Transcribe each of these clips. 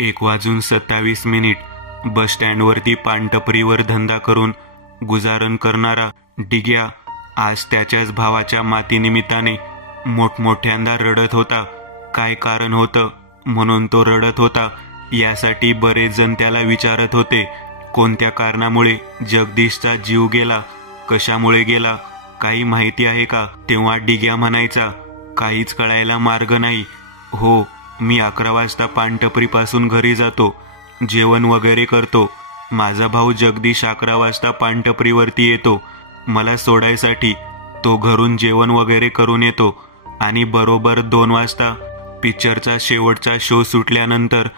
1:27 बस स्टँडवरती पानटपरीवर धंदा करून गुजारण करणारा डिग्या आज त्याच्याच भावाच्या मातीनिमित्ताने मोठमोठ्यांदा रडत होता. काय कारण होतं म्हणून तो रडत होता यासाठी बरेच जण त्याला विचारत होते. कोणत्या कारणामुळे जगदीशचा जीव गेला, कशामुळे गेला, काही माहिती आहे का? तेव्हा डिग्या म्हणायचा, काहीच कळायला मार्ग नाही. हो, मी 11 वाजता पानटपरीपासून घरी जातो, जेवण वगैरे करतो. माझा भाऊ जगदीश 11 वाजता पानटपरीवरती येतो मला सोडायसाठी. तो घरून जेवण वगैरे करून येतो आणि बरोबर 2 वाजता पिक्चरचा शेवटचा शो सुटल्यानंतर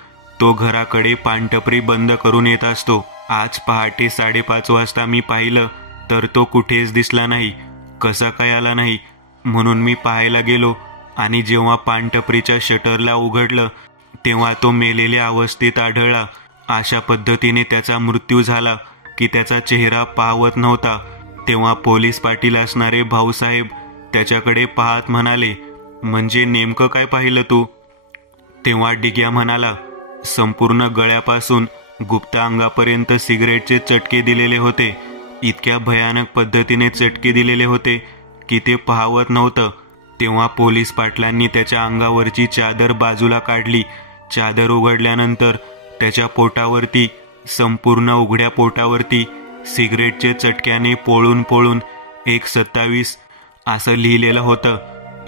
तो घराकडे पानटपरी बंद करून येत असतो. आज पहाटे 5:30 वाजता मी पाहिलं तर तो कुठेच दिसला नाही. कसा काय आला नाही म्हणून मी पाहायला गेलो आणि जेव्हा पानटपरीच्या शटरला उघडलं तेव्हा तो मेलेल्या अवस्थेत आढळला. अशा पद्धतीने त्याचा मृत्यू झाला की त्याचा चेहरा पाहवत नव्हता. तेव्हा पोलीस पाटील असणारे भाऊसाहेब त्याच्याकडे पाहत म्हणाले, म्हणजे नेमकं काय पाहिलं तू? तेव्हा डिग्या म्हणाला, संपूर्ण गळ्यापासून गुप्त अंगापर्यंत सिगरेटचे चटके दिलेले होते. इतक्या भयानक पद्धतीने चटके दिलेले होते की ते पाहवत नव्हतं. तेव्हा पोलीस पाटलांनी त्याच्या अंगावरची चादर बाजूला काढली. चादर उघडल्यानंतर त्याच्या पोटावरती, संपूर्ण उघड्या पोटावरती सिगरेटचे चटक्याने पोळून पोळून 1:27 असं लिहिलेलं होतं.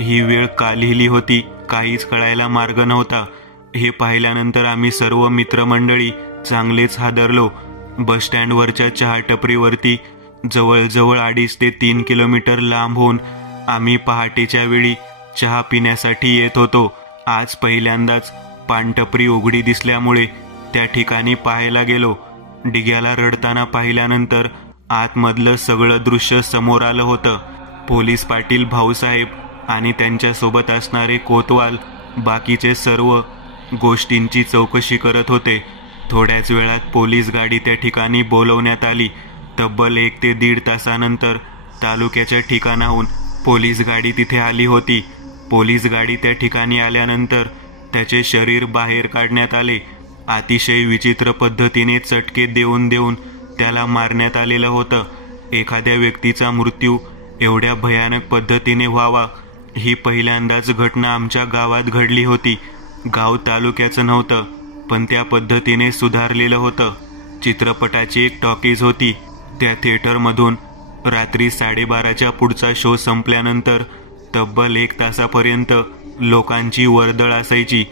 ही वेळ का लिहिली होती काहीच कळायला मार्ग नव्हता. हे पाहिल्यानंतर आम्ही सर्व मित्रमंडळी चांगलेच हादरलो. बस स्टँडवरच्या चहा टपरीवरती जवळजवळ 2.5 ते 3 किलोमीटर लांब होऊन आम्ही पहाटेच्या वेळी चहा पिण्यासाठी येत होतो. आज पहिल्यांदाच पानटपरी उघडी दिसल्यामुळे त्या ठिकाणी पाहायला गेलो. डिग्याला रडताना पाहिल्यानंतर आतमधलं सगळं दृश्य समोर आलं होतं. पोलीस पाटील भाऊसाहेब आणि त्यांच्यासोबत असणारे कोतवाल बाकीचे सर्व गोष्टींची चौकशी करत होते. थोड्याच वेळात पोलीस गाडी त्या ठिकाणी बोलवण्यात आली. तब्बल 1 ते 1.5 तासानंतर तालुक्याच्या ठिकाणाहून पोलीस गाडी तिथे आली होती. पोलीस गाडी त्या ठिकाणी आल्यानंतर त्याचे शरीर बाहेर काढण्यात आले. अतिशय विचित्र पद्धतीने चटके देऊन देऊन त्याला मारण्यात आलेलं होतं. एखाद्या व्यक्तीचा मृत्यू एवढ्या भयानक पद्धतीने व्हावा ही पहिल्यांदाच घटना आमच्या गावात घडली होती. गाव तालुक्याचं नव्हतं पण त्या पद्धतीने सुधारलेलं होतं. चित्रपटाची एक टॉकीज होती. त्या थिएटरमधून रात्री 12:30च्या पुढचा शो संपल्यानंतर तब्बल 1 तासापर्यंत लोकांची वर्दळ असायची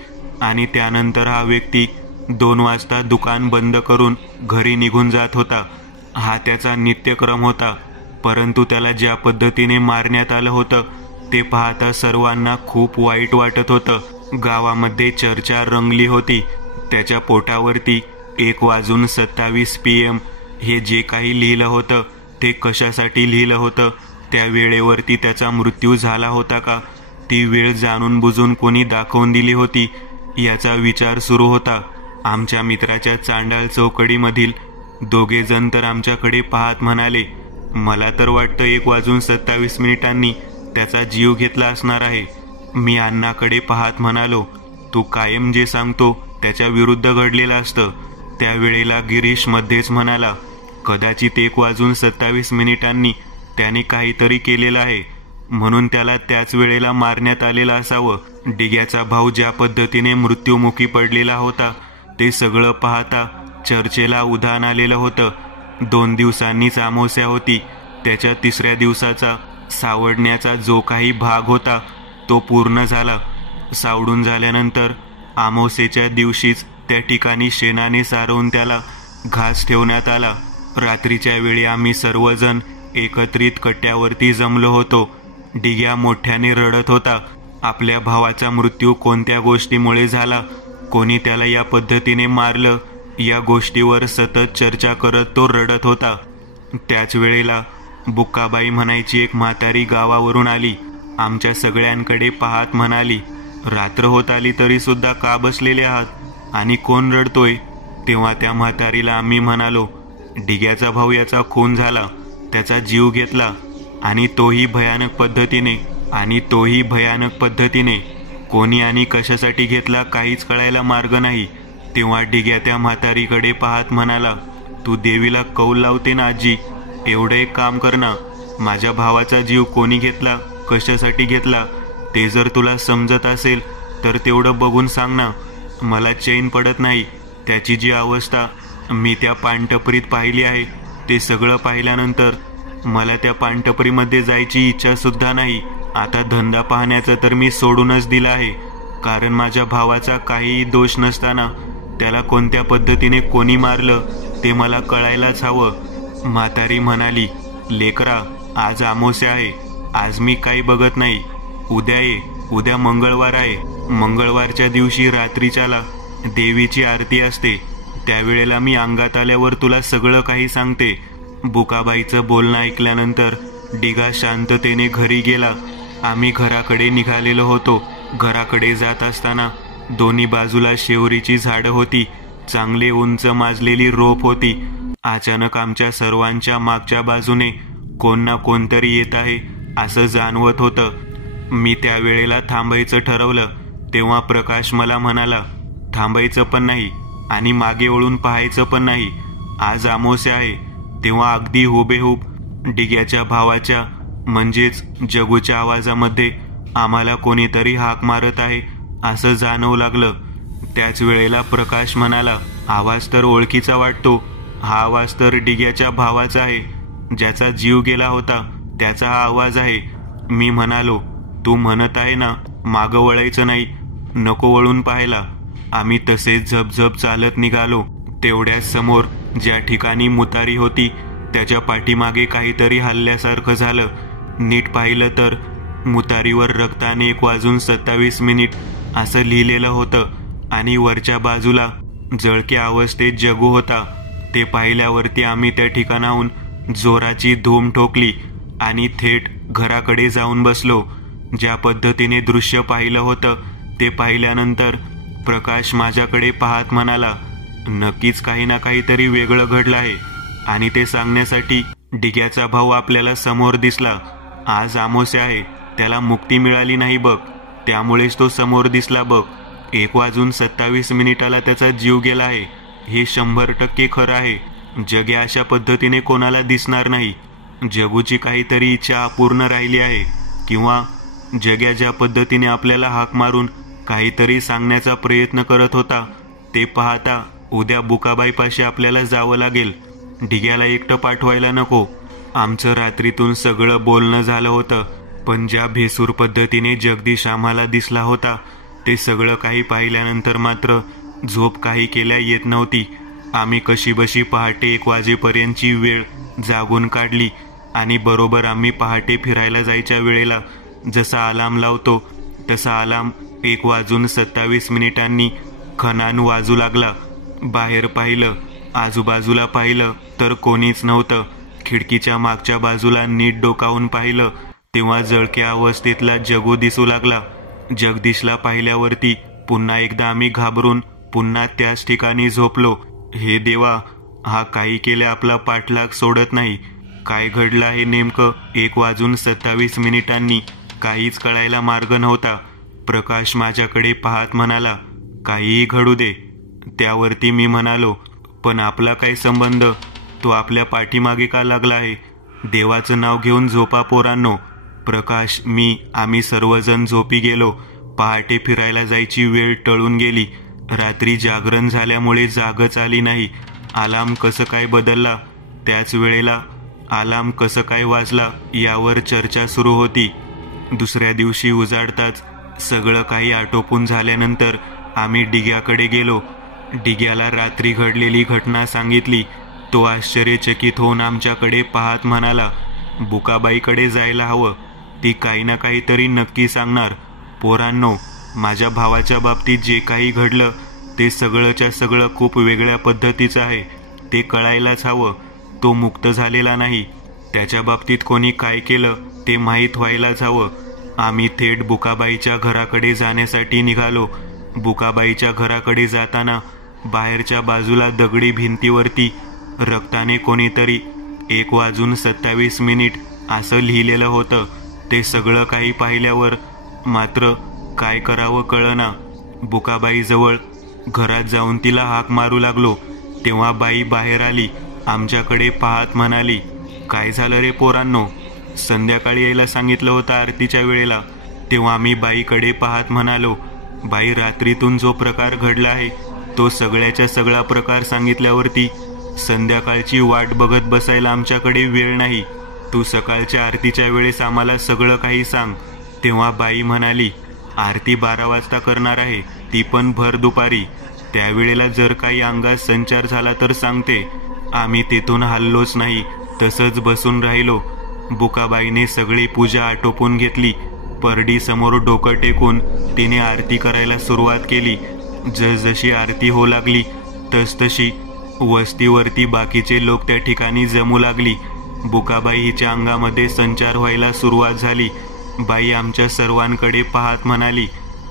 आणि त्यानंतर हा व्यक्ती 2 वाजता दुकान बंद करून घरी निघून जात होता. हा त्याचा नित्यक्रम होता. परंतु त्याला ज्या पद्धतीने मारण्यात आलं होतं ते पाहता सर्वांना खूप वाईट वाटत होतं. गावामध्ये चर्चा रंगली होती. त्याच्या पोटावरती 1:27 PM हे जे काही लिहिलं होतं ते कशासाठी लिहिलं होतं? त्या वेळेवरती त्याचा मृत्यू झाला होता का? ती वेळ जाणून बुजून कोणी दाखवून दिली होती याचा विचार सुरू होता. आमच्या मित्राच्या चांडाळ चौकडीमधील 2 जण तर आमच्याकडे पाहत म्हणाले, मला तर वाटतं 1:27 त्याचा जीव घेतला असणार आहे. मी अण्णाकडे पाहत म्हणालो, तू कायम जे सांगतो त्याच्या विरुद्ध घडलेलं असतं. त्यावेळेला गिरीश मध्येच म्हणाला, कदाचित 1:27 त्याने काहीतरी केलेलं आहे म्हणून त्याला त्याच वेळेला मारण्यात आलेलं असावं. डिग्याचा भाऊ ज्या पद्धतीने मृत्युमुखी पडलेला होता ते सगळं पाहता चर्चेला उधाण आलेलं होतं. 2 दिवसांनीच अमावस्या होती. त्याच्या 3ऱ्या दिवसाचा सावडण्याचा जो काही भाग होता तो पूर्ण झाला. सावडून झाल्यानंतर अमावस्येच्या दिवशीच त्या ठिकाणी शेणाने सारवून त्याला घास ठेवण्यात आला. रात्रीच्या वेळी आम्ही सर्वजण एकत्रित कट्ट्यावरती जमलो होतो. डिग्या मोठ्याने रडत होता. आपल्या भावाचा मृत्यू कोणत्या गोष्टीमुळे झाला, कोणी त्याला या पद्धतीने मारलं या गोष्टीवर सतत चर्चा करत तो रडत होता. त्याच वेळेला बुक्काबाई म्हणायची एक म्हातारी गावावरून आली. आमच्या सगळ्यांकडे पाहत म्हणाली, रात्र होत आली तरी सुद्धा का बसलेले आहात आणि कोण रडतोय? तेव्हा त्या म्हातारीला आम्ही म्हणालो, डिग्याचा भाऊ याचा खून झाला, त्याचा जीव घेतला आणि तोही भयानक पद्धतीने कोणी आणि कशासाठी घेतला काहीच कळायला मार्ग नाही. तेव्हा डिग्या त्या म्हातारीकडे पाहत म्हणाला, तू देवीला कौल लावते ना आजी, एवढं एक काम कर ना, माझ्या भावाचा जीव कोणी घेतला, कशासाठी घेतला ते जर तुला समजत असेल तर तेवढं बघून सांग ना. मला चैन पडत नाही. त्याची जी अवस्था मी त्या पानटपरीत पाहिली आहे ते सगळं पाहिल्यानंतर मला त्या पानटपरीमध्ये जायची इच्छा सुद्धा नाही. आता धंदा पाहण्याचं तर मी सोडूनच दिलं आहे, कारण माझ्या भावाचा काहीही दोष नसताना त्याला कोणत्या पद्धतीने कोणी मारलं ते मला कळायलाच हवं. म्हातारी म्हणाली, लेकरा, आज अमावास्या आहे, आज मी काही बघत नाही. उद्या ये, उद्या मंगळवार आहे. मंगळवारच्या दिवशी रात्रीच्याला देवीची आरती असते. त्यावेळेला मी अंगात आल्यावर तुला सगळं काही सांगते. बुकाबाईचं बोलणं ऐकल्यानंतर डिगा शांततेने घरी गेला. आम्ही घराकडे निघालेलो होतो. घराकडे जात असताना दोन्ही बाजूला शेवरीची झाडं होती. चांगले उंच माजलेली रोप होती. अचानक आमच्या सर्वांच्या मागच्या बाजूने कोण ना कोणतरी येत आहे असं जाणवत होतं. मी त्यावेळेला थांबायचं ठरवलं. तेव्हा प्रकाश मला म्हणाला, थांबायचं पण नाही आणि मागे वळून पाहायचं पण नाही, आज अमावास्या आहे. तेव्हा अगदी हुबेहूब डिग्याच्या भावाच्या म्हणजेच जगूच्या आवाजामध्ये आम्हाला कोणीतरी हाक मारत आहे असं जाणवू लागलं. त्याच वेळेला प्रकाश म्हणाला, आवाज तर ओळखीचा वाटतो. हा आवाज तर डिग्याच्या भावाचा आहे, ज्याचा जीव गेला होता त्याचा हा आवाज आहे. मी म्हणालो, तू म्हणत आहे ना मागं वळायचं नाही, नको वळून पाहायला. आम्ही तसेच झपझप चालत निघालो. तेवढ्याच समोर ज्या ठिकाणी मुतारी होती त्याच्या पाठीमागे काहीतरी हल्ल्यासारखं झालं. नीट पाहिलं तर मुतारीवर रक्ताने 1:27 असं लिहिलेलं होतं आणि वरच्या बाजूला जळक्या अवस्थेत जगू होता. ते पाहिल्यावरती आम्ही त्या ठिकाणाहून जोराची धूम ठोकली आणि थेट घराकडे जाऊन बसलो. ज्या पद्धतीने दृश्य पाहिलं होतं ते पाहिल्यानंतर प्रकाश माझ्याकडे पाहत म्हणाला, नक्कीच काही ना काहीतरी वेगळं घडलं आहे आणि ते सांगण्यासाठी डिग्याचा भाऊ आपल्याला समोर दिसला. आज अमावास्या आहे, त्याला मुक्ती मिळाली नाही बघ, त्यामुळेच तो समोर दिसला बघ. 1:27 त्याचा जीव गेला आहे, हे 100% खरं आहे. जग्या अशा पद्धतीने कोणाला दिसणार नाही. जगूची काहीतरी इच्छा अपूर्ण राहिली आहे, किंवा जग्या ज्या पद्धतीने आपल्याला हाक मारून काहीतरी सांगण्याचा प्रयत्न करत होता ते पाहता उद्या बुकाबाईपाशी आपल्याला जावं लागेल. डिग्याला एकटं पाठवायला नको. आमचं रात्रीतून सगळं बोलणं झालं होतं, पण ज्या भेसूर पद्धतीने जगदीश आम्हाला दिसला होता ते सगळं काही पाहिल्यानंतर मात्र झोप काही केल्या येत नव्हती. आम्ही कशीबशी पहाटे 1 वाजेपर्यंतची वेळ जागून काढली आणि बरोबर आम्ही पहाटे फिरायला जायच्या वेळेला जसा अलार्म लावतो तसा अलार्म 1:27 खणान वाजू लागला. बाहेर पाहिलं, आजूबाजूला पाहिलं तर कोणीच नव्हतं. खिडकीच्या मागच्या बाजूला नीट डोकावून पाहिलं तेव्हा जळक्या अवस्थेतला जगू दिसू लागला. जगदीशला पाहिल्यावरती पुन्हा एकदा आम्ही घाबरून पुन्हा त्याच ठिकाणी झोपलो. हे देवा, हा काही केल्या आपला पाठलाग सोडत नाही. काय घडलं आहे नेमकं 1:27 काहीच कळायला मार्ग नव्हता. प्रकाश माझ्याकडे पाहत म्हणाला, काहीही घडू दे. त्यावरती मी म्हणालो, पण आपला काय संबंध? तो आपल्या पाठीमागे का लागला आहे? देवाचं नाव घेऊन झोपा पोरांनो. प्रकाश, आम्ही सर्वजण झोपी गेलो. पहाटे फिरायला जायची वेळ टळून गेली. रात्री जागरण झाल्यामुळे जागच आली नाही. अलार्म कसं काय बदलला, त्याच वेळेला अलार्म कसं काय वाजला यावर चर्चा सुरू होती. दुसऱ्या दिवशी उजाडताच सगळं काही आटोपून झाल्यानंतर आम्ही डिग्याकडे गेलो. डिग्याला रात्री घडलेली घटना सांगितली. तो आश्चर्यचकित होऊन आमच्याकडे पाहत म्हणाला, बुकाबाईकडे जायला हवं, ती काही ना काहीतरी नक्की सांगणार. पोरांनो, माझ्या भावाच्या बाबतीत जे काही घडलं ते सगळंच्या सगळं खूप वेगळ्या पद्धतीचं आहे. ते कळायलाच हवं. तो मुक्त झालेला नाही. त्याच्या बाबतीत कोणी काय केलं ते माहीत व्हायलाच हवं. आम्ही थेट बुकाबाईच्या घराकडे जाण्यासाठी निघालो. बुकाबाईच्या घराकडे जाताना बाहेरच्या बाजूला दगडी भिंतीवरती रक्ताने कोणीतरी 1:27 असं लिहिलेलं होतं. ते सगळं काही पाहिल्यावर मात्र काय करावं कळना. बुकाबाईजवळ घरात जाऊन तिला हाक मारू लागलो तेव्हा बाई बाहेर आली. आमच्याकडे पाहत म्हणाली, काय झालं रे पोरांनो? संध्याकाळी यायला सांगितलं होतं आरतीच्या वेळेला. तेव्हा आम्ही बाईकडे पाहत म्हणालो, बाई रात्रीतून जो प्रकार घडला आहे तो सगळ्याच्या सगळा प्रकार सांगितल्यावरती संध्याकाळची वाट बघत बसायला आमच्याकडे वेळ नाही. तू सकाळच्या आरतीच्या वेळेस आम्हाला सगळं काही सांग. तेव्हा बाई म्हणाली, आरती 12 वाजता करणार आहे, ती पण भर दुपारी. त्यावेळेला जर काही अंगात संचार झाला तर सांगते. आम्ही तेथून हललोच नाही, तसंच बसून राहिलो. बुकाबाईने सगळी पूजा आटोपून घेतली. परडी समोर डोकं टेकून तिने आरती करायला सुरुवात केली. जसजशी आरती होऊ लागली तसतशी वस्तीवरती बाकीचे लोक त्या ठिकाणी जमू लागली. बुकाबाई हिच्या अंगामध्ये संचार व्हायला सुरुवात झाली. बाई आमच्या सर्वांकडे पाहत म्हणाली,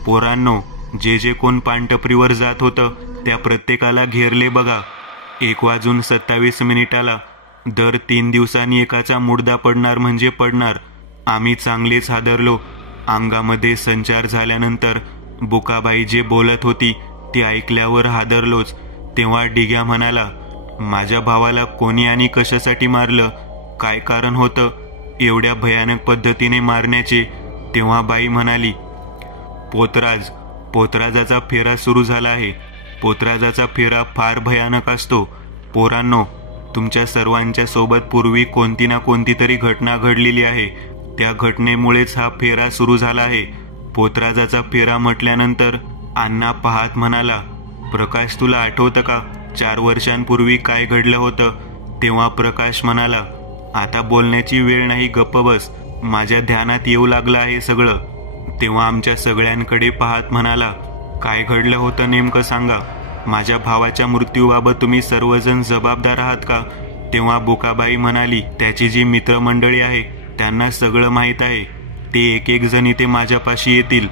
पोरांनो, जे जे कोण पानटपरीवर जात होतं त्या प्रत्येकाला घेरले बघा. 1:27 दर 3 दिवसांनी एकाचा मुर्दा पडणार म्हणजे पडणार. आम्ही चांगलेच हादरलो. अंगामध्ये संचार झाल्यानंतर बुकाबाई जे बोलत होती ते ऐकल्यावर हादरलोच. तेव्हा डिग्या म्हणाला, माझ्या भावाला कोणी आणि कशासाठी मारलं? काय कारण होतं एवढ्या भयानक पद्धतीने मारण्याचे? तेव्हा बाई म्हणाली, पोतराजाचा फेरा सुरू झाला आहे. पोतराजाचा फेरा फार भयानक असतो. पोरांनो, तुमच्या सर्वांच्या सोबत पूर्वी कोणती ना कोणती तरी घटना घडलेली आहे. त्या घटनेमुळेच हा फेरा सुरू झाला आहे. पोतराजाचा फेरा म्हटल्यानंतर अण्णा पाहत म्हणाला, प्रकाश, तुला आठवतं का 4 वर्षांपूर्वी काय घडलं होतं? तेव्हा प्रकाश म्हणाला, आता बोलण्याची वेळ नाही, गप्प बस. माझ्या ध्यानात येऊ लागलं आहे सगळं. तेव्हा आमच्या सगळ्यांकडे पाहत म्हणाला, काय घडलं होतं नेमकं सांगा. माझ्या भावाच्या मृत्यूबाबत तुम्ही सर्वजण जबाबदार आहात का? तेव्हा बुकाबाई म्हणाली, त्याची जी मित्रमंडळी आहे त्यांना सगळं माहीत आहे. ते एक एक जण इथे माझ्यापाशी येतील,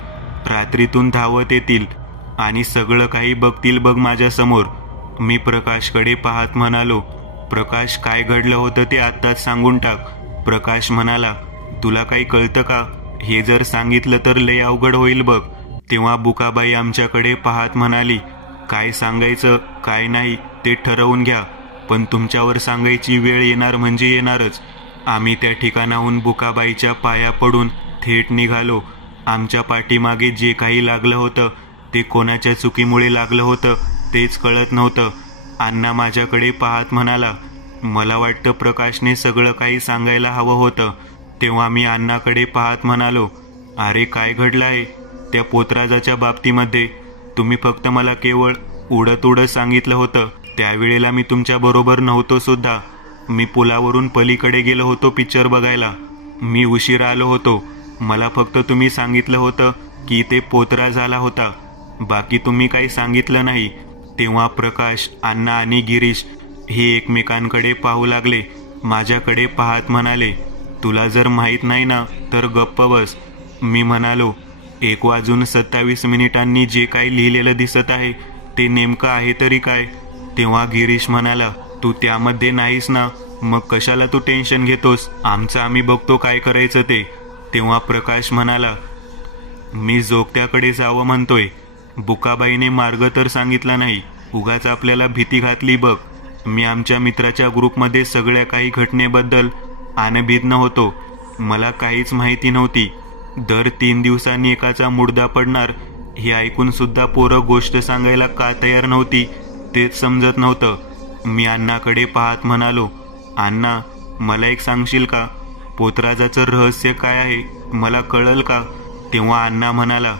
रात्रीतून धावत येतील आणि सगळं काही बघतील बघ माझ्यासमोर. मी प्रकाशकडे पाहत म्हणालो, प्रकाश, काय घडलं होतं ते आत्ताच सांगून टाक. प्रकाश म्हणाला, तुला काही कळतं का? हे जर सांगितलं तर लय अवघड होईल बघ. तेव्हा बुकाबाई आमच्याकडे पाहत म्हणाली, काय सांगायचं काय नाही ते ठरवून घ्या, पण तुमच्यावर सांगायची वेळ येणार म्हणजे येणारच. आम्ही त्या ठिकाणाहून बुकाबाईच्या पाया पडून थेट निघालो. आमच्या पाठीमागे जे काही लागलं होतं ते कोणाच्या चुकीमुळे लागलं होतं तेच कळत नव्हतं. अण्णा माझ्याकडे पाहत म्हणाला, मला वाटतं प्रकाशने सगळं काही सांगायला हवं होतं. तेव्हा मी अण्णाकडे पाहत म्हणालो, अरे काय घडलं आहे त्या पोतराजाच्या बाबतीमध्ये? तुम्ही फक्त मला केवळ उडत सांगितलं होतं. त्यावेळेला मी तुमच्या बरोबर नव्हतो सुद्धा. मी पुलावरून पलीकडे गेलो होतो पिक्चर बघायला. मी उशिरा आलो होतो. मला फक्त तुम्ही सांगितलं होतं की ते पोतरा झाला होता, बाकी तुम्ही काही सांगितलं नाही. तेव्हा प्रकाश, अण्णा आणि गिरीश हे एकमेकांकडे पाहू लागले. माझ्याकडे पाहत म्हणाले, तुला जर माहीत नाही ना तर गप्प बस. मी म्हणालो, 1:27 जे काही लिहिलेलं दिसत आहे ते नेमकं आहे तरी काय? तेव्हा गिरीश म्हणाला, तू त्यामध्ये नाहीस ना, मग कशाला तू टेन्शन घेतोस? आमचं आम्ही बघतो काय करायचं ते. तेव्हा प्रकाश म्हणाला, मी जोगत्याकडे जावं म्हणतोय. बुकाबाईने मार्ग तर सांगितला नाही, उगाच आपल्याला भीती घातली बघ. मी आमच्या मित्राच्या ग्रुपमध्ये सगळ्या काही घटनेबद्दल अनभिज्ञ होतो. मला काहीच माहिती नव्हती. दर 3 दिवसांनी एकाचा मुर्दा पडणार हे ऐकून सुद्धा पोरं गोष्ट सांगायला का तयार नव्हती तेच समजत नव्हतं. मी अण्णाकडे पाहत म्हणालो, अण्णा, मला एक सांगशील का? पोतराजाचं रहस्य काय आहे मला कळलं का? तेव्हा अण्णा म्हणाला,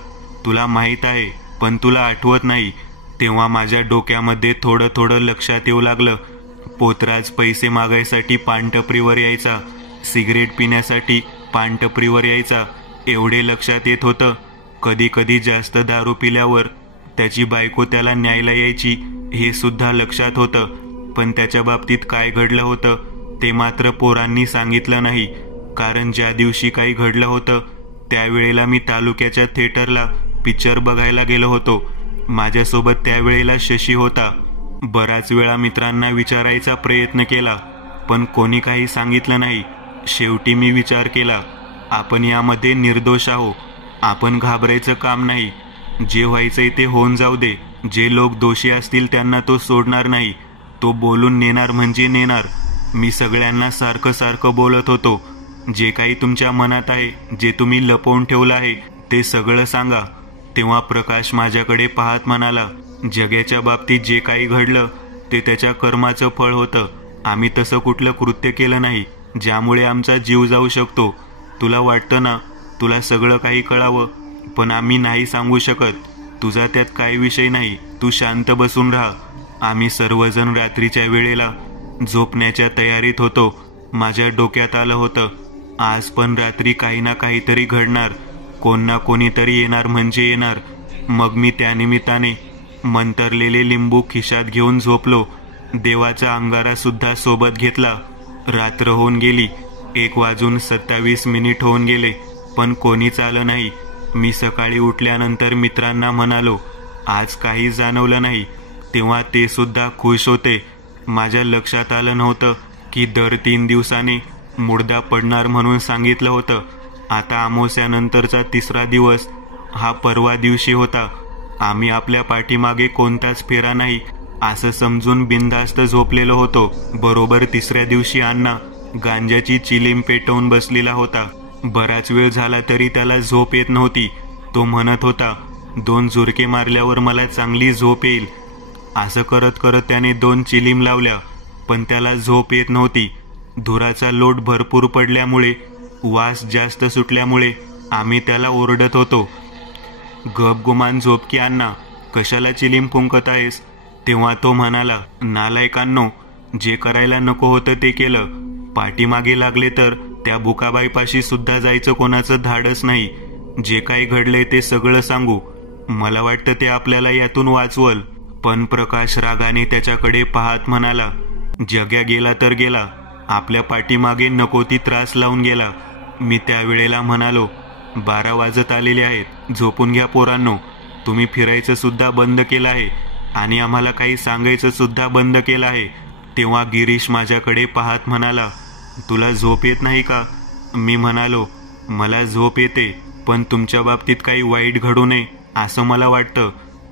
तुला माहीत आहे पण तुला आठवत नाही. तेव्हा माझ्या डोक्यामध्ये थोडं थोडं लक्षात येऊ लागलं. पोतराज पैसे मागायसाठी पानटपरीवर यायचा, सिगरेट पिण्यासाठी पानटपरीवर यायचा, एवढे लक्षात येत होतं. कधी कधी जास्त दारू पिल्यावर त्याची बायको त्याला न्यायला यायची हे सुद्धा लक्षात होतं. पण त्याच्या बाबतीत काय घडलं होतं ते मात्र पोरांनी सांगितलं नाही, कारण ज्या दिवशी काही घडलं होतं त्यावेळेला मी तालुक्याच्या थिएटरला पिक्चर बघायला गेलो होतो. माझ्यासोबत त्यावेळेला शशी होता. बराच वेळा मित्रांना विचारायचा प्रयत्न केला पण कोणी काही सांगितलं नाही. शेवटी मी विचार केला, आपण यामध्ये निर्दोष आहो, आपण घाबरायचं काम नाही. जे व्हायचंय ते होऊन जाऊ दे. जे लोक दोषी असतील त्यांना तो सोडणार नाही. तो बोलून नेणार म्हणजे नेणार. मी सगळ्यांना सारखं सारखं बोलत होतो. जे काही तुमच्या मनात आहे, जे तुम्ही लपवून ठेवलं आहे, ते सगळं सांगा. तेव्हा प्रकाश माझ्याकडे पाहत म्हणाला, जग्याच्या बाबतीत जे काही घडलं ते त्याच्या कर्माचं फळ होतं. आम्ही तसं कुठलं कृत्य केलं नाही ज्यामुळे आमचा जीव जाऊ शकतो. तुला वाटतं ना तुला सगळं काही कळावं, पण आम्ही नाही सांगू शकत. तुझा त्यात काही विषय नाही. तू शांत बसून राहा. आम्ही सर्वजण रात्रीच्या वेळेला झोपण्याच्या तयारीत होतो. माझ्या डोक्यात आलं होतं, आज पण रात्री काही ना काहीतरी घडणार. कोण ना कोणीतरी येणार म्हणजे येणार. मग मी त्यानिमित्ताने मंतरलेले लिंबू खिशात घेऊन झोपलो. देवाचा अंगारा सुद्धा सोबत घेतला. रात्र होऊन गेली. 1:27 होऊन गेले, पण कोणीच आलं नाही. मी सकाळी उठल्यानंतर मित्रांना म्हणालो, आज काही जाणवलं नाही. तेव्हा ते सुद्धा खुश होते. माझ्या लक्षात आलं नव्हतं की दर 3 दिवसांनी मुर्दा पडणार म्हणून सांगितलं होतं. आता अमावस्यानंतरचा 3रा दिवस हा परवा दिवशी होता. आम्ही आपल्या पाठीमागे कोणताच फेरा नाही असं समजून बिनधास्त झोपलेलो होतो. बरोबर 3ऱ्या दिवशी अण्णा गांजाची चिलीम पेटवून बसलेला होता. बराच वेळ झाला तरी त्याला झोप येत नव्हती. तो म्हणत होता, 2 झुरके मारल्यावर मला चांगली झोप येईल. असं करत करत त्याने 2 चिलीम लावल्या, पण त्याला झोप येत नव्हती. धुराचा लोट भरपूर पडल्यामुळे, वास जास्त सुटल्यामुळे आम्ही त्याला ओरडत होतो, गप गुमान झोप की अण्णा, कशाला चिलीम फुंकत आहेस? तेव्हा तो म्हणाला, नालायकांनो, जे करायला नको होतं ते केलं. पाठीमागे लागले तर त्या बुकाबाईपाशी सुद्धा जायचं कोणाचं धाडस नाही. जे काही घडलंय ते सगळं सांगू. मला वाटतं ते आपल्याला यातून वाचवल. पण प्रकाश रागाने त्याच्याकडे पाहत म्हणाला, जग्या गेला तर गेला. आपल्या पाठीमागे नको ती त्रास लावून गेला. मी त्यावेळेला म्हणालो, 12 वाजत आलेले आहेत. झोपून घ्या पोरांनो. तुम्ही फिरायचं सुद्धा बंद केलं आहे आणि आम्हाला काही सांगायचं सुद्धा बंद केलं आहे. तेव्हा गिरीश माझ्याकडे पाहत म्हणाला, तुला झोप येत नाही का? मी म्हणालो, मला झोप येते, पण तुमच्या बाबतीत काही वाईट घडू नये असं मला वाटतं.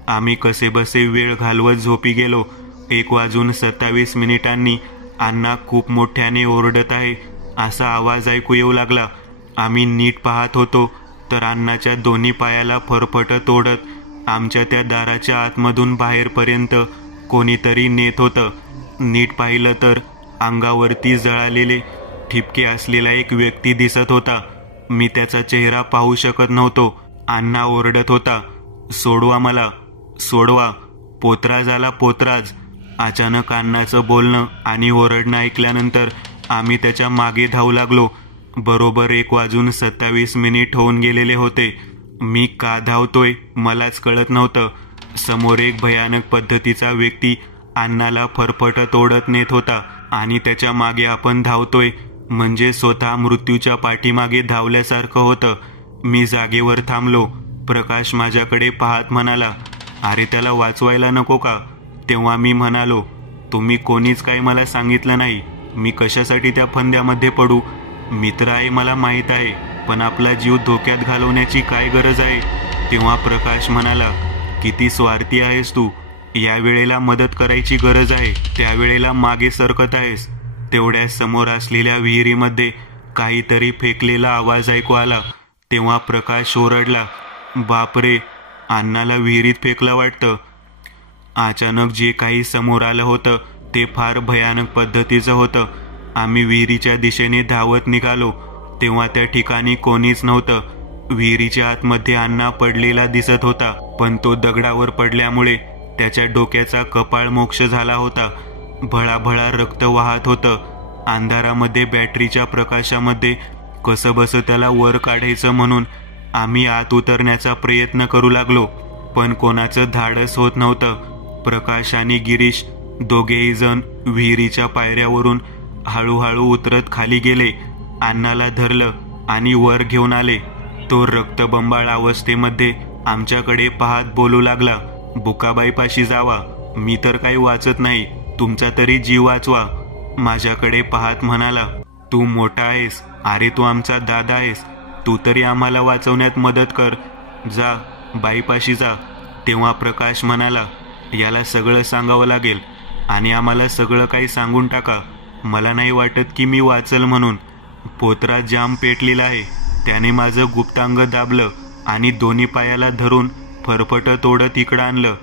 आम्ही कसेबसे वेळ घालवत झोपी गेलो. 1:27 अण्णा खूप मोठ्याने ओरडत आहे असा आवाज ऐकू येऊ लागला. आम्ही नीट पाहत होतो तर अण्णाच्या दोन्ही पायाला फरफटत ओढत आमच्या त्या दाराच्या आतमधून बाहेरपर्यंत कोणीतरी नेत होतं. नीट पाहिलं तर अंगावरती जळालेले ठिपके असलेला एक व्यक्ती दिसत होता. मी त्याचा चेहरा पाहू शकत नव्हतो. अण्णा ओरडत होता, सोडवा मला, सोडवा, पोतराज आला, पोतराज. अचानक अण्णाचं बोलणं आणि ओरडणं ऐकल्यानंतर आम्ही त्याच्या मागे धावू लागलो. बरोबर 1:27 होऊन गेलेले होते. मी का धावतोय मलाच कळत नव्हतं. समोर एक भयानक पद्धतीचा व्यक्ती अण्णाला फरफटत ओढत नेत होता आणि त्याच्या मागे आपण धावतोय म्हणजे स्वतः मृत्यूच्या पाठीमागे धावल्यासारखं होतं. मी जागेवर थांबलो. प्रकाश माझ्याकडे पाहत म्हणाला, अरे त्याला वाचवायला नको का? तेव्हा मी म्हणालो, तुम्ही कोणीच काही मला सांगितलं नाही. मी कशासाठी त्या फंद्यामध्ये पडू? मित्र आहे मला माहीत आहे, पण आपला जीव धोक्यात घालवण्याची काय गरज आहे? तेव्हा प्रकाश म्हणाला, किती स्वार्थी आहेस तू. या वेळेला मदत करायची गरज आहे, त्यावेळेला मागे सरकत आहेस. तेवढ्या समोर असलेल्या विहिरीमध्ये काहीतरी फेकलेला आवाज ऐकू आला. तेव्हा प्रकाश ओरडला, बापरे, अण्णाला विहिरीत फेकलं वाटतं. अचानक जे काही समोर आलं होतं ते फार भयानक पद्धतीचं होतं. आम्ही विहिरीच्या दिशेने धावत निघालो. तेव्हा त्या ठिकाणी कोणीच नव्हतं. विहिरीच्या आतमध्ये अण्णा पडलेला दिसत होता, पण तो दगडावर पडल्यामुळे त्याच्या डोक्याचा कपाळ मोक्ष झाला होता. भळाभळा रक्त वाहत होतं. अंधारामध्ये बॅटरीच्या प्रकाशामध्ये कसंबसं त्याला वर काढायचं म्हणून आम्ही आत उतरण्याचा प्रयत्न करू लागलो, पण कोणाचं धाडस होत नव्हतं. प्रकाश आणि गिरीश दोघेही जण विहिरीच्या पायऱ्यावरून हळूहळू उतरत खाली गेले. अण्णाला धरलं आणि वर घेऊन आले. तो रक्तबंबाळ अवस्थेमध्ये आमच्याकडे पाहत बोलू लागला, बुकाबाईपाशी जावा. मी तर काही वाचत नाही, तुमचा तरी जीव वाचवा. माझ्याकडे पाहत म्हणाला, तू मोठा आहेस, अरे तू आमचा दादा आहेस, तू तरी आम्हाला वाचवण्यात मदत कर. जा, बाईपाशी जा. तेव्हा प्रकाश म्हणाला, याला सगळं सांगावं लागेल आणि आम्हाला सगळं काही सांगून टाका. मला नाही वाटत की मी वाचल म्हणून. पोत्रा जाम पेटलेला आहे. त्याने माझं गुप्तांग दाबलं आणि दोन्ही पायाला धरून फरफटत ओढत इकडं आणलं.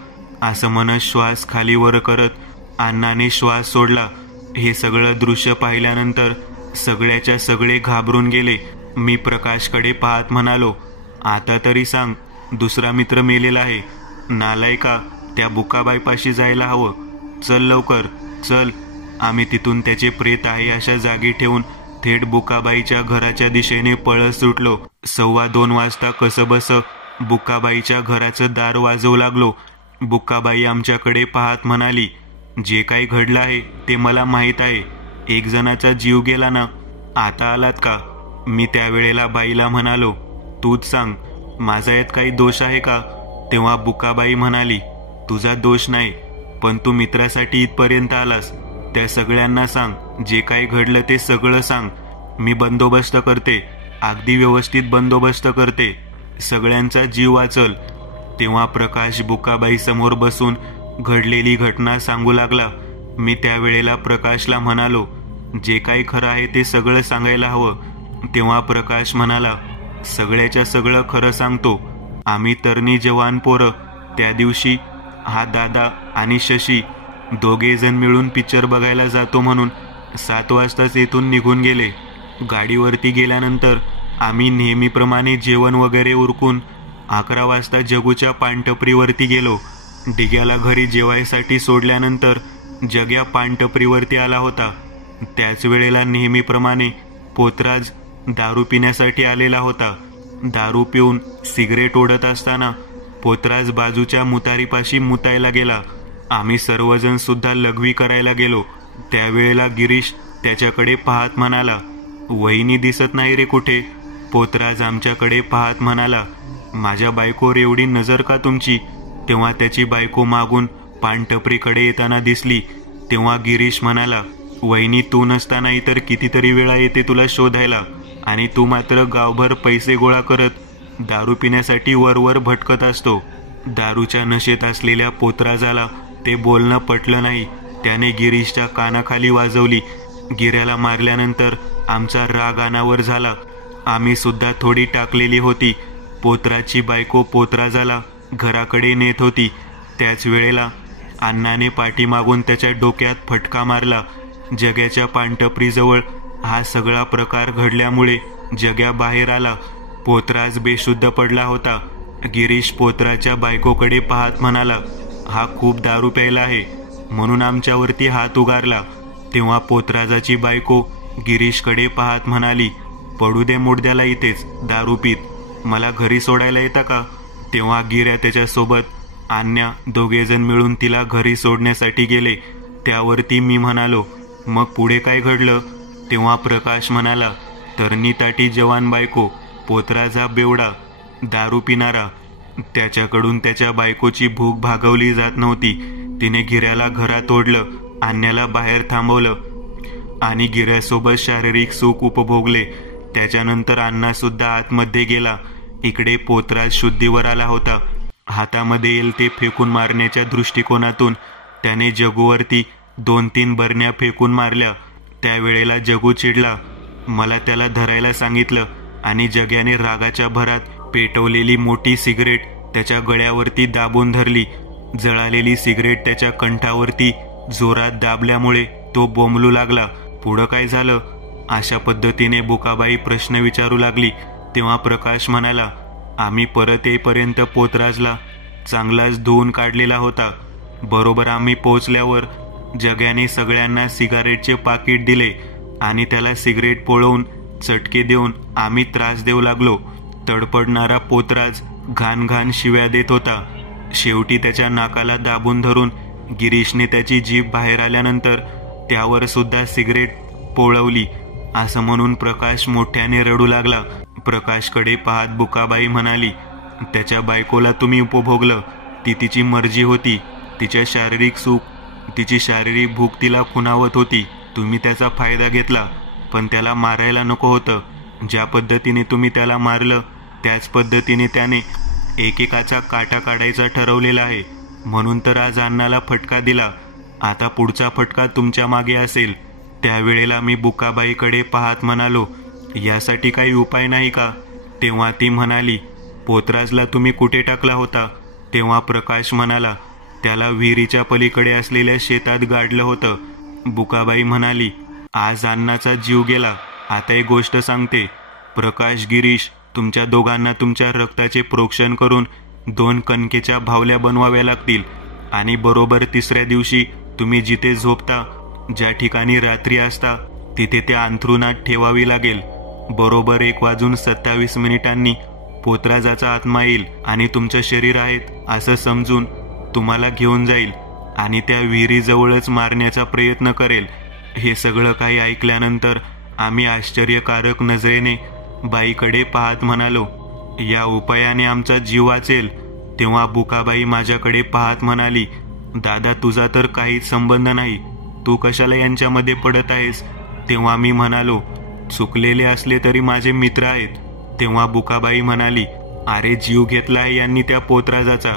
असं म्हणत श्वास खालीवर करत अण्णाने श्वास सोडला. हे सगळं दृश्य पाहिल्यानंतर सगळ्याच्या सगळे घाबरून गेले. मी प्रकाशकडे पाहत म्हणालो, आता तरी सांग, दुसरा मित्र मेलेला आहे. नालायका, त्या बुकाबाईपाशी जायला हवं. चल लवकर, चल. आम्ही तिथून त्याचे प्रेत आहे अशा जागी ठेवून थेट बुकाबाईच्या घराच्या दिशेने पळत सुटलो. 2:15 वाजता कसंबस बुकाबाईच्या घराचं दार वाजवू लागलो. बुकाबाई आमच्याकडे पाहत म्हणाली, जे काही घडलं आहे ते मला माहीत आहे. एक जणाचा जीव गेला ना, आता आलात का? मी त्यावेळेला बाईला म्हणालो, तूच सांग, माझा यात काही दोष आहे का? तेव्हा बुकाबाई म्हणाली, तुझा दोष नाही, पण तू मित्रासाठी इथपर्यंत आलास. त्या सगळ्यांना सांग, जे काही घडलं ते सगळं सांग. मी बंदोबस्त करते, अगदी व्यवस्थित बंदोबस्त करते. सगळ्यांचा जीव वाचल. तेव्हा प्रकाश बुकाबाई समोर बसून घडलेली घटना सांगू लागला. मी त्यावेळेला प्रकाशला म्हणालो, जे काही खरं आहे ते सगळं सांगायला हवं. तेव्हा प्रकाश म्हणाला, सगळ्याच्या सगळं खरं सांगतो. आम्ही तरणी जवान पोरं त्या दिवशी हा दादा आणि शशी दोघे जण मिळून पिक्चर बघायला जातो म्हणून 7 वाजताच येथून निघून गेले. गाडीवरती गेल्यानंतर आम्ही नेहमीप्रमाणे जेवण वगैरे उरकून 11 वाजता जगूच्या पानटपरीवरती गेलो. डिग्याला घरी जेवायसाठी सोडल्यानंतर जग्या पानटपरीवरती आला होता. त्याच वेळेला नेहमीप्रमाणे पोतराज दारू पिण्यासाठी आलेला होता. दारू पिऊन सिगरेट ओढत असताना पोतराज बाजूच्या मुतारीपाशी मुतायला गेला. आम्ही सर्वजण सुद्धा लघवी करायला गेलो. त्यावेळेला गिरीश त्याच्याकडे पाहत म्हणाला, वहिनी दिसत नाही रे कुठे? पोतराज आमच्याकडे पाहत म्हणाला, माझ्या बायकोवर एवढी नजर का तुमची? तेव्हा त्याची बायको मागून पानटपरीकडे येताना दिसली. तेव्हा गिरीश म्हणाला, वहिनी तू नसताना इतर कितीतरी वेळा येते तुला शोधायला, आणि तू मात्र गावभर पैसे गोळा करत दारू पिण्यासाठी वरवर भटकत असतो. दारूच्या नशेत असलेल्या पोतराजाला ते बोलणं पटलं नाही. त्याने गिरीशच्या कानाखाली वाजवली. गिऱ्याला मारल्यानंतर आमचा राग अनावर झाला. आम्ही सुद्धा थोडी टाकलेली होती. पोतराची बायको पोतराजाला घराकडे नेत होती. त्याच वेळेला अण्णाने पाठीमागून त्याच्या डोक्यात फटका मारला. जग्याच्या पानटपरीजवळ हा सगळा प्रकार घडल्यामुळे जग्या बाहेर आला. पोतराज बेशुद्ध पडला होता. गिरीश पोतराच्या बायकोकडे पाहत म्हणाला, हा खूप दारू प्यायला आहे म्हणून आमच्यावरती हात उगारला. तेव्हा पोतराजाची बायको गिरीशकडे पाहत म्हणाली, पडू दे मुडद्याला इथेच दारू पीत, मला घरी सोडायला येता का? तेव्हा गिऱ्या त्याच्यासोबत अन्या दोघेजण मिळून तिला घरी सोडण्यासाठी गेले. त्यावरती मी म्हणालो, मग पुढे काय घडलं? तेव्हा प्रकाश म्हणाला, तरणी-ताटी जवान बायको, पोतराजा बेवडा, दारू पिणारा. त्याच्याकडून त्याच्या बायकोची भूक भागवली जात नव्हती. तिने गिऱ्याला घरात ओढलं, अन्याला बाहेर थांबवलं आणि गिऱ्यासोबत शारीरिक सुख उपभोगले. त्याच्यानंतर अण्णा सुद्धा आतमध्ये गेला. इकडे पोतराज शुद्धीवर आला होता. हातामध्ये येईल ते फेकून मारण्याच्या दृष्टिकोनातून त्याने जगूवरती 2-3 बरण्या फेकून मारल्या. त्यावेळेला जगू चिडला. मला त्याला धरायला सांगितलं आणि जग्याने रागाच्या भरात पेटवलेली मोठी सिगरेट त्याच्या गळ्यावरती दाबून धरली. जळालेली सिगरेट त्याच्या कंठावरती जोरात दाबल्यामुळे तो बोंबलू लागला. पुढं काय झालं? अशा पद्धतीने बुकाबाई प्रश्न विचारू लागली. तेव्हा प्रकाश म्हणाला, आम्ही परत येईपर्यंत पोतराजला चांगलाच धुवून काढलेला होता. बरोबर आम्ही पोचल्यावर जग्याने सगळ्यांना सिगारेटचे पाकिट दिले आणि त्याला सिगरेट पोळवून चटके देऊन आम्ही त्रास देऊ लागलो. तडपडणारा पोतराज घाण घाण शिव्या देत होता. शेवटी त्याच्या नाकाला दाबून धरून गिरीशने त्याची जीभ बाहेर आल्यानंतर त्यावर सुद्धा सिगरेट पोळवली. असं म्हणून प्रकाश मोठ्याने रडू लागला. प्रकाशकडे पाहत बुकाबाई म्हणाली, त्याच्या बायकोला तुम्ही उपभोगलं. ती तिची मर्जी होती. तिच्या शारीरिक सुख, तिची शारीरिक भूक तिला खुणावत होती. तुम्ही त्याचा फायदा घेतला, पण त्याला मारायला नको होतं. ज्या पद्धतीने तुम्ही त्याला मारलं त्याच पद्धतीने त्याने एकेकाचा काटा काढायचा ठरवलेला आहे, म्हणून तर आज अण्णाला फटका दिला. आता पुढचा फटका तुमच्या मागे असेल. त्यावेळेला मी बुकाबाईकडे पाहत म्हणालो, यासाठी काही उपाय नाही का? तेव्हा ती म्हणाली, पोतराजला तुम्ही कुठे टाकला होता? तेव्हा प्रकाश म्हणाला, त्याला विहिरीच्या पलीकडे असलेल्या शेतात गाडलं होतं. बुकाबाई म्हणाली, आज अण्णाचा जीव गेला. आता एक गोष्ट सांगते. प्रकाश, गिरीश, तुमच्या दोघांना तुमच्या रक्ताचे प्रोक्षण करून 2 कणकेच्या भावल्या बनवाव्या लागतील आणि बरोबर 3ऱ्या दिवशी तुम्ही जिथे झोपता, ज्या ठिकाणी रात्री असता, तिथे त्या अंथरुणात ठेवावी लागेल. बरोबर 1:27 पोतराजाचा आत्मा येईल आणि तुमचं शरीर आहेत असं समजून तुम्हाला घेऊन जाईल आणि त्या विहिरीजवळच मारण्याचा प्रयत्न करेल. हे सगळं काही ऐकल्यानंतर आम्ही आश्चर्यकारक नजरेने बाईकडे पाहत म्हणालो, या उपायाने आमचा जीव वाचेल. तेव्हा बुकाबाई माझ्याकडे पाहत म्हणाली, दादा, तुझा तर काहीच संबंध नाही. तू कशाला यांच्यामध्ये पडत आहेस? तेव्हा मी म्हणालो, चुकलेले असले तरी माझे मित्र आहेत. तेव्हा बुकाबाई म्हणाली, अरे, जीव घेतला आहे यांनी त्या पोतराजाचा.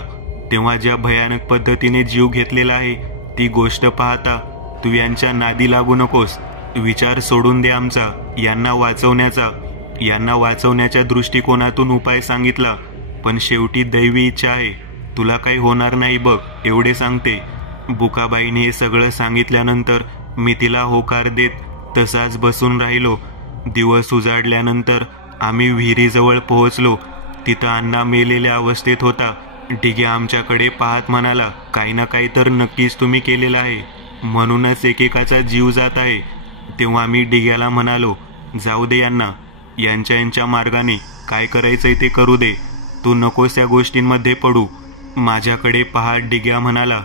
तेव्हा ज्या भयानक पद्धतीने जीव घेतलेला आहे ती गोष्ट पाहता तू यांच्या नादी लागू नकोस. विचार सोडून दे आमचा. यांना वाचवण्याच्या दृष्टिकोनातून उपाय सांगितला, पण शेवटी दैवी इच्छा आहे. तुला काही होणार नाही बघ, एवढे सांगते. बुकाबाईने हे सगळं सांगितल्यानंतर मी तिला होकार देत तसाच बसून राहिलो. दिवस उजाडल्यानंतर आम्ही विहिरीजवळ पोहोचलो. तिथं अण्णा मेलेल्या अवस्थेत होता. डिग्या आमच्याकडे पाहत म्हणाला, काही ना काही तर नक्कीच तुम्ही केलेलं आहे, म्हणूनच एकेकाचा जीव जात आहे. तेव्हा मी डिग्याला म्हणालो, जाऊ दे यांना, यांच्या मार्गाने काय करायचंय ते करू दे. तू नकोस या गोष्टींमध्ये पडू. माझ्याकडे पाहत डिग्या म्हणाला,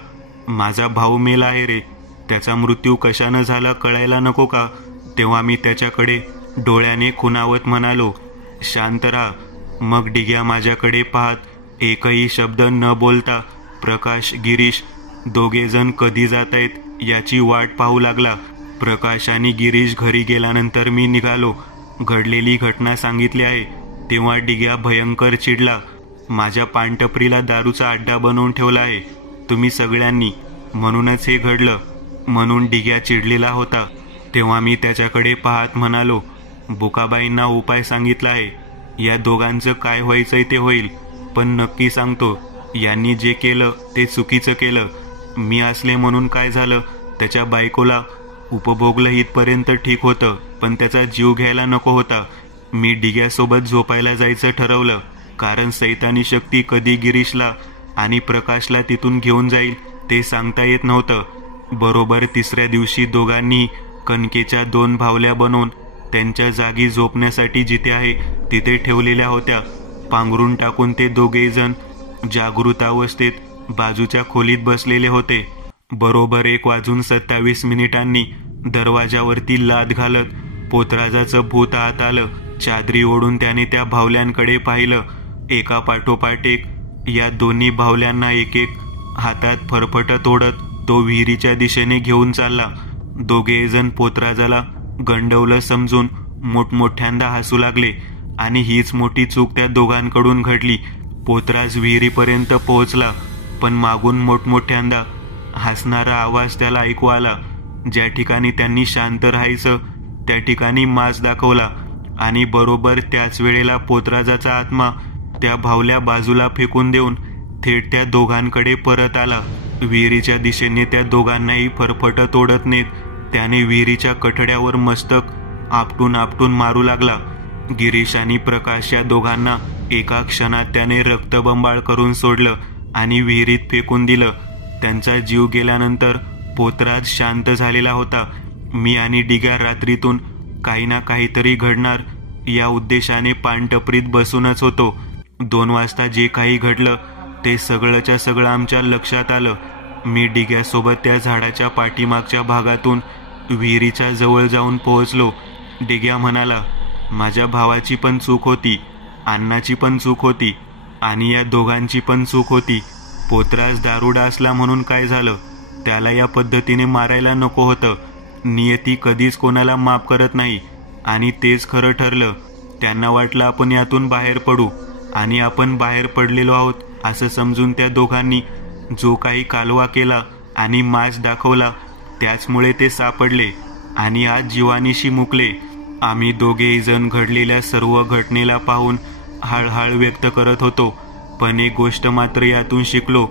माझा भाऊ मेला आहे रे, त्याचा मृत्यू कशानं झाला कळायला नको का? तेव्हा मी त्याच्याकडे डोळ्याने खुणावत म्हणालो, शांत राहा. मग डिग्या माझ्याकडे पाहत एकही शब्द न बोलता प्रकाश, गिरीश दोघेजण कधी जात आहेत याची वाट पाहू लागला. प्रकाश आणि गिरीश घरी गेल्यानंतर मी निघालो. घडलेली घटना सांगितली आहे. तेव्हा डिग्या भयंकर चिडला. माझ्या पानटपरीला दारूचा अड्डा बनवून ठेवला आहे तुम्ही सगळ्यांनी, म्हणूनच हे घडलं. म्हणून डिग्या चिडलेला होता. तेव्हा मी त्याच्याकडे पाहत म्हणालो, बुकाबाईंना उपाय सांगितला आहे. या दोघांचं काय व्हायचंय ते होईल, पण नक्की सांगतो, यांनी जे केलं ते चुकीचं केलं. मी असले म्हणून काय झालं, त्याच्या बायकोला उपभोगलं इथपर्यंत ठीक होतं, पण त्याचा जीव घ्यायला नको होता. मी डिग्यासोबत झोपायला जायचं ठरवलं, कारण सैतानी शक्ती कधी गिरीशला आणि प्रकाशला तिथून घेऊन जाईल ते सांगता येत नव्हतं. बरोबर 3ऱ्या दिवशी दोघांनी कणकेच्या 2 भावल्या बनवून त्यांच्या जागी झोपण्यासाठी जिथे आहे तिथे ठेवलेल्या होत्या. पांघरून टाकून ते दोघेही जण जागृत अवस्थेत बाजूच्या खोलीत बसलेले होते. बरोबर 1:27 दरवाजावरती लाद घालत पोतराजाचं भूत आत आलं. चादरी ओढून त्याने त्या भावल्यांकडे पाहिलं. एका पाठोपाठ एक या दोन्ही भावल्यांना एक एक हातात फरफटत ओढत तो विहिरीच्या दिशेने घेऊन चालला. दोघे जण पोतराजाला गंडवलं समजून मोठमोठ्यांदा हसू लागले आणि हीच मोठी चूक त्या दोघांकडून घडली. पोतराज विहिरीपर्यंत पोहोचला, पण मागून मोठमोठ्यांदा हसणारा आवाज त्याला ऐकू आला. ज्या ठिकाणी त्यांनी शांत राहायचं त्या ठिकाणी मास दाखवला आणि बरोबर त्याच वेळेला पोतराजाचा आत्मा त्या भावल्या बाजूला फेकून देऊन थेट त्या दोघांकडे परत आला. विहिरीच्या दिशेने त्या दोघांनाही फरफटत ओढत नेत त्याने विहिरीच्या कठड्यावर मस्तक आपटून आपटून मारू लागला. गिरीश आणि प्रकाश या दोघांना एका क्षणात त्याने रक्तबंबाळ करून सोडलं आणि विहिरीत फेकून दिलं. त्यांचा जीव गेल्यानंतर पोतराज शांत झालेला होता. मी आणि डिग्या रात्रीतून काही ना काहीतरी घडणार या उद्देशाने पानटपरीत बसूनच होतो. 2 वाजता जे काही घडलं ते सगळंच्या सगळं आमच्या लक्षात आलं. मी डिग्यासोबत त्या झाडाच्या पाठीमागच्या भागातून विहिरीच्या जवळ जाऊन पोहोचलो. डिग्या म्हणाला, माझ्या भावाची पण चूक होती, अण्णाची पण चूक होती आणि या दोघांची पण चूक होती. पोतराज दारुडा असला म्हणून काय झालं, त्याला या पद्धतीने मारायला नको होतं. नियती कधीच कोणाला माफ करत नाही आणि तेच खरं ठरलं. त्यांना वाटलं आपण यातून बाहेर पडू, आणि आपण बाहेर पडलेलो आहोत असं समजून त्या दोघांनी जो काही कालवा केला आणि माज दाखवला त्याचमुळे ते सापडले आणि आज जीवानीशी मुकले. आम्ही दोघेही जण घडलेल्या सर्व घटनेला पाहून हळहळ व्यक्त करत होतो. पण एक गोष्ट मात्र यातून शिकलो,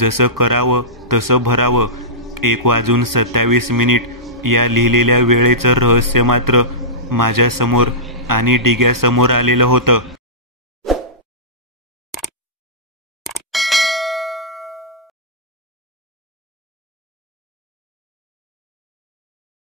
जसं करावं तसं भरावं. 1:27 या लिहिलेल्या वेळेचं रहस्य मात्र माझ्या समोर आणि डिग्यासमोर आलेलं होतं.